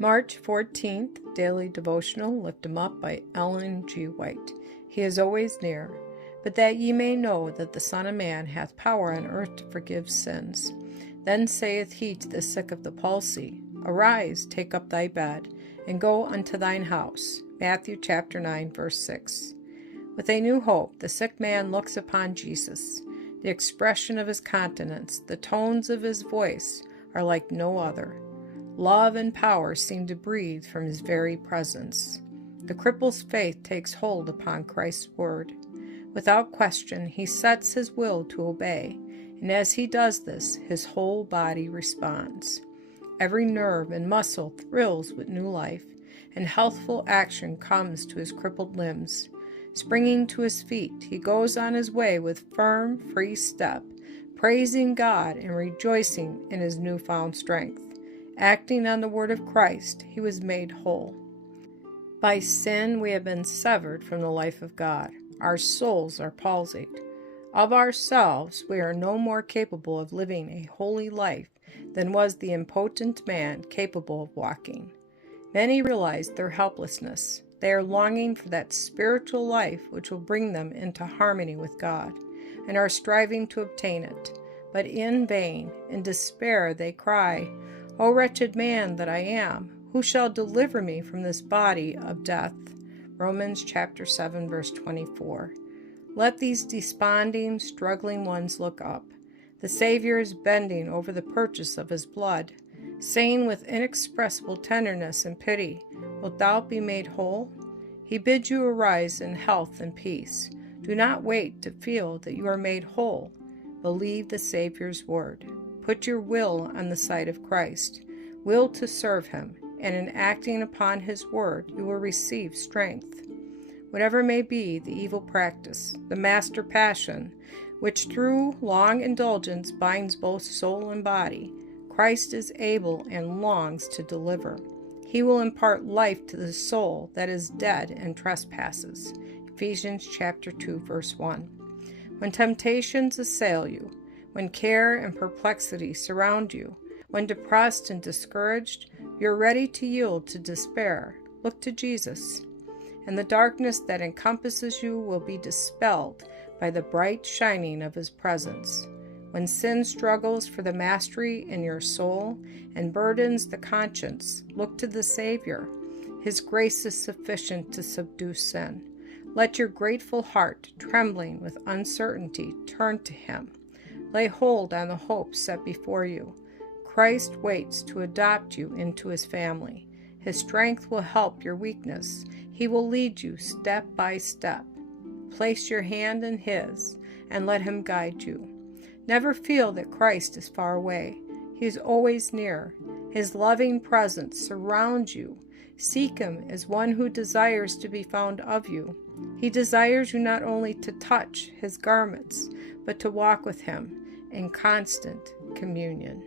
March 14th, Daily Devotional, Lift Him Up by Ellen G. White. He is always near. But that ye may know that the Son of Man hath power on earth to forgive sins. Then saith he to the sick of the palsy, Arise, take up thy bed, and go unto thine house. Matthew chapter 9, verse 6. With a new hope, the sick man looks upon Jesus. The expression of his countenance, the tones of his voice are like no other. Love and power seem to breathe from his very presence. The cripple's faith takes hold upon Christ's word. Without question, he sets his will to obey, and as he does this, his whole body responds. Every nerve and muscle thrills with new life, and healthful action comes to his crippled limbs. Springing to his feet, he goes on his way with firm, free step, praising God and rejoicing in his newfound strength. Acting on the word of Christ, he was made whole. By sin, we have been severed from the life of God. Our souls are palsied. Of ourselves, we are no more capable of living a holy life than was the impotent man capable of walking. Many realize their helplessness. They are longing for that spiritual life which will bring them into harmony with God, and are striving to obtain it. But in vain, in despair, they cry, O wretched man that I am, who shall deliver me from this body of death? Romans chapter 7, verse 24. Let these desponding, struggling ones look up. The Savior is bending over the purchase of his blood, saying with inexpressible tenderness and pity, Wilt thou be made whole? He bids you arise in health and peace. Do not wait to feel that you are made whole. Believe the Savior's word. Put your will on the side of Christ, will to serve him, and in acting upon his word you will receive strength. Whatever may be the evil practice, the master passion, which through long indulgence binds both soul and body, Christ is able and longs to deliver. He will impart life to the soul that is dead in trespasses. Ephesians chapter 2, verse 1. When temptations assail you, when care and perplexity surround you, when depressed and discouraged, you're ready to yield to despair, look to Jesus, and the darkness that encompasses you will be dispelled by the bright shining of his presence. When sin struggles for the mastery in your soul and burdens the conscience, look to the Savior. His grace is sufficient to subdue sin. Let your grateful heart, trembling with uncertainty, turn to him. Lay hold on the hope set before you. Christ waits to adopt you into his family. His strength will help your weakness. He will lead you step by step. Place your hand in his and let him guide you. Never feel that Christ is far away. He is always near. His loving presence surrounds you. Seek him as one who desires to be found of you. He desires you not only to touch his garments, but to walk with him in constant communion.